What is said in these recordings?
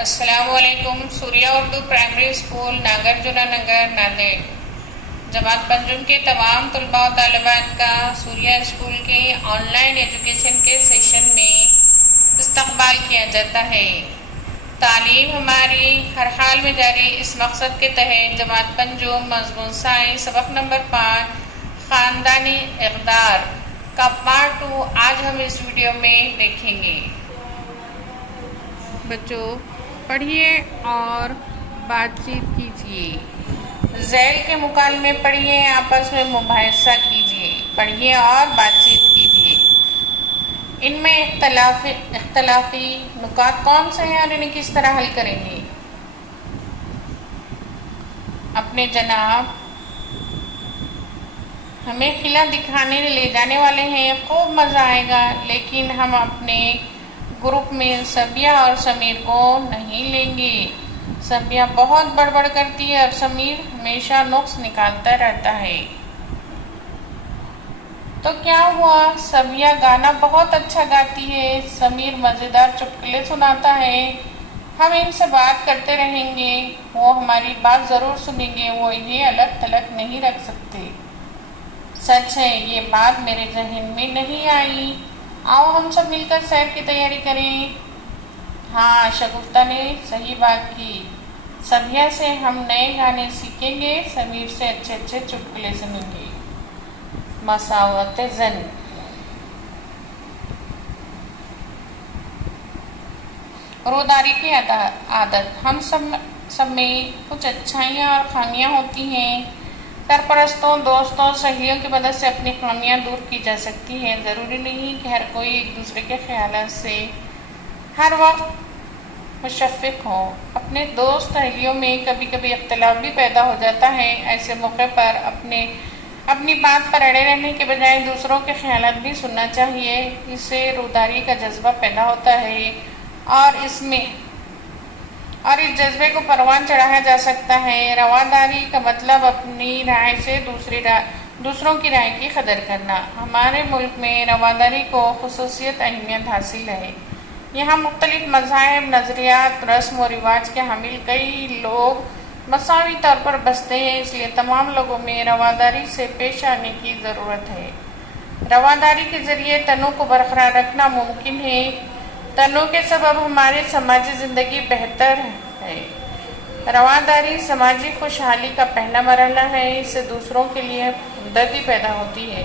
السلام علیکم۔ سوریہ Urdu primary school Nagarjuna Nagar Nanded جماعت پنجم کے تمام طلباء و طالبات کا سوریہ اسکول کے آن لائن ایجوکیشن کے سیشن میں استقبال کیا جاتا ہے۔ تعلیم ہماری ہر حال میں جاری، اس مقصد کے تحت جماعت پنجم مضمون سائنس سبق نمبر 5 خاندانی اقدار کا پارٹ 2 آج ہم اس ویڈیو میں دیکھیں گے۔ بچوں پڑھیے اور بات چیت کیجیے، ذیل کے مکالمے پڑھیے، آپس میں مباحثہ کیجیے، پڑھیے اور بات چیت کیجیے۔ ان میں اختلافی نکات کون سے ہیں اور انہیں کس طرح حل کریں گے؟ اپنے جناب ہمیں قلعہ دکھانے لے جانے والے ہیں، خوب مزہ آئے گا، لیکن ہم اپنے گروپ میں سبیہ اور سمیر کو نہیں لیں گے۔ سبیہ بہت بڑبڑ کرتی ہے اور سمیر ہمیشہ نقص نکالتا رہتا ہے۔ تو کیا ہوا؟ سبیہ گانا بہت اچھا گاتی ہے، سمیر مزیدار چٹکلے سناتا ہے۔ ہم ان سے بات کرتے رہیں گے، وہ ہماری بات ضرور سنیں گے، وہ انہیں الگ تھلگ نہیں رکھ سکتے۔ سچ ہے، یہ بات میرے ذہن میں نہیں آئی۔ آؤ ہم سب مل کر سیر کی تیاری کریں۔ ہاں، شگفتہ نے صحیح بات کی۔ سبیہ سے ہم نئے گانے سیکھیں گے، سمیر سے اچھے اچھے چٹکلے سنیں گے۔ مساوات زن۔ روداری کی عادت۔ ہم سب میں کچھ اچھائیاں اور خامیاں ہوتی ہیں۔ سرپرستوں، دوستوں، سہیلیوں کی مدد سے اپنی خامیاں دور کی جا سکتی ہیں۔ ضروری نہیں کہ ہر کوئی ایک دوسرے کے خیالات سے ہر وقت مشفق ہو۔ اپنے دوست سہیلیوں میں کبھی کبھی اختلاف بھی پیدا ہو جاتا ہے۔ ایسے موقع پر اپنی بات پر اڑے رہنے کے بجائے دوسروں کے خیالات بھی سننا چاہیے۔ اس سے روداری کا جذبہ پیدا ہوتا ہے اور اس جذبے کو پروان چڑھایا جا سکتا ہے۔ رواداری کا مطلب اپنی رائے سے دوسروں کی رائے کی قدر کرنا۔ ہمارے ملک میں رواداری کو خصوصیت اہمیت حاصل ہے۔ یہاں مختلف مذاہب، نظریات، رسم و رواج کے حامل کئی لوگ مساوی طور پر بستے ہیں، اس لیے تمام لوگوں میں رواداری سے پیش آنے کی ضرورت ہے۔ رواداری کے ذریعے تنوع کو برقرار رکھنا ممکن ہے۔ تنوع کے سبب ہماری سماجی زندگی بہتر ہے۔ رواداری سماجی خوشحالی کا پہلا مرحلہ ہے، اس سے دوسروں کے لیے ہمدردی پیدا ہوتی ہے۔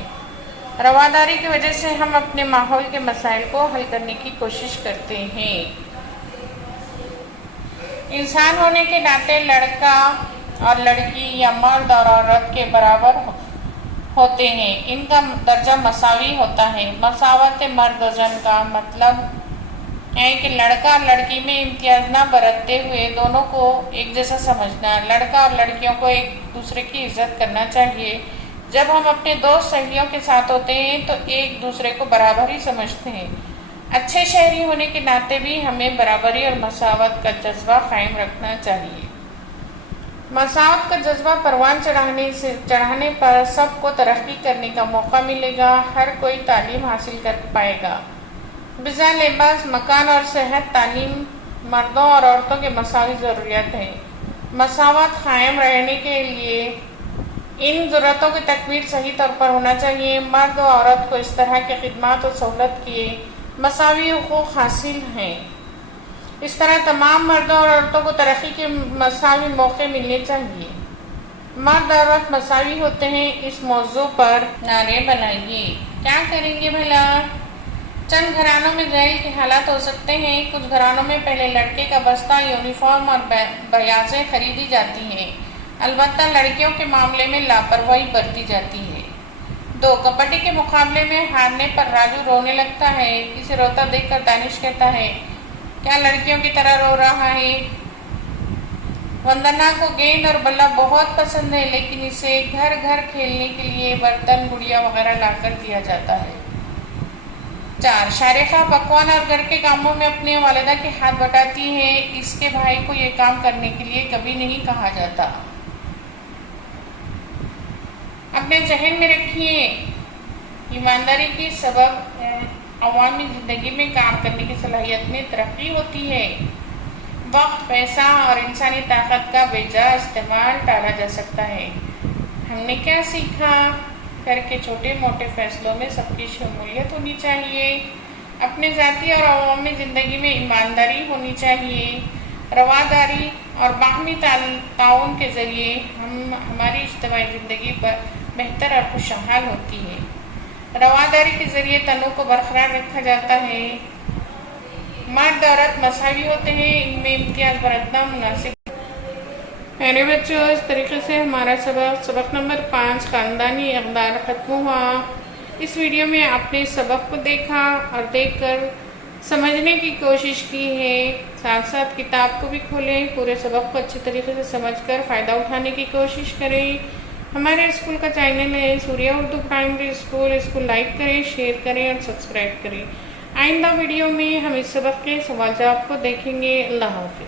رواداری کی وجہ سے ہم اپنے ماحول کے مسائل کو حل کرنے کی کوشش کرتے ہیں۔ انسان ہونے کے ناطے لڑکا اور لڑکی یا مرد اور عورت کے برابر ہوتے ہیں، ان کا درجہ مساوی ہوتا ہے۔ مساوات مرد و زن کا مطلب ہے کہ لڑکا اور لڑکی میں امتیاز نہ برتتے ہوئے دونوں کو ایک جیسا سمجھنا۔ لڑکا اور لڑکیوں کو ایک دوسرے کی عزت کرنا چاہیے۔ جب ہم اپنے دوست سہیلیوں کے ساتھ ہوتے ہیں تو ایک دوسرے کو برابر ہی سمجھتے ہیں۔ اچھے شہری ہونے کے ناطے بھی ہمیں برابری اور مساوات کا جذبہ قائم رکھنا چاہیے۔ مساوات کا جذبہ پروان چڑھانے پر سب کو ترقی کرنے کا موقع ملے گا، ہر کوئی تعلیم حاصل کر پائے گا۔ غذا، لباس، مکان اور صحت، تعلیم مردوں اور عورتوں کے مساوی ضروریات ہیں۔ مساوات قائم رہنے کے لیے ان ضرورتوں کی تکمیل صحیح طور پر ہونا چاہیے۔ مرد و عورت کو اس طرح کے خدمات و سہولت کے مساوی حقوق حاصل ہیں۔ اس طرح تمام مردوں اور عورتوں کو ترقی کے مساوی موقع ملنے چاہیے۔ مرد اور عورت مساوی ہوتے ہیں، اس موضوع پر نعرے بنائیے۔ کیا کریں گے بھلا؟ چند گھرانوں میں ذیل کے حالات ہو سکتے ہیں۔ کچھ گھرانوں میں پہلے لڑکے کا بستہ، یونیفارم اور بیاضیں خریدی جاتی ہیں، البتہ لڑکیوں کے معاملے میں لاپرواہی برتی جاتی ہے۔ 2 کبڈی کے مقابلے میں ہارنے پر راجو رونے لگتا ہے۔ اسے روتا دیکھ کر دانش کہتا ہے، کیا لڑکیوں کی طرح رو رہا ہے؟ وندنا کو گیند اور بلہ بہت پسند ہے، لیکن اسے گھر گھر کھیلنے کے لیے برتن، گڑیا وغیرہ لا کر دیا جاتا ہے۔ 4 شارقہ پکوان اور گھر کے کاموں میں اپنی والدہ کے ہاتھ بٹاتی ہے، اس کے بھائی کو یہ کام کرنے کے لیے کبھی نہیں کہا جاتا۔ اپنے ذہن میں رکھیے، ایمانداری کے سبب عوامی زندگی میں کام کرنے کی صلاحیت میں ترقی ہوتی ہے۔ وقت، پیسہ اور انسانی طاقت کا بے جا استعمال ٹالا جا سکتا ہے۔ ہم نے کیا سیکھا؟ گھر کے چھوٹے موٹے فیصلوں میں سب کی شمولیت ہونی چاہیے، اپنے ذاتی اور عوامی زندگی میں ایمانداری ہونی چاہیے، رواداری اور باہمی تعاون کے ذریعے ہماری اجتماعی زندگی پر بہتر اور خوشحال ہوتی ہے۔ رواداری کے ذریعے تنوع کو برقرار رکھا جاتا ہے۔ مرد اور عورت مساوی ہوتے ہیں، ان میں امتیاز برتنا مناسب۔ میرے بچوں، اس طریقے سے ہمارا سبق نمبر 5 خاندانی اقدار ختم ہوا۔ اس ویڈیو میں آپ نے سبق کو دیکھا اور دیکھ کر سمجھنے کی کوشش کی ہے۔ ساتھ ساتھ کتاب کو بھی کھولیں، پورے سبق کو اچھی طریقے سے سمجھ کر فائدہ اٹھانے کی کوشش کریں۔ ہمارے اسکول کا چینل ہے سوریہ اردو پرائمری اسکول، اس کو لائک کریں، شیئر کریں اور سبسکرائب کریں۔ آئندہ ویڈیو میں ہم اس سبق کے سوال جواب کو دیکھیں گے۔ اللہ حافظ۔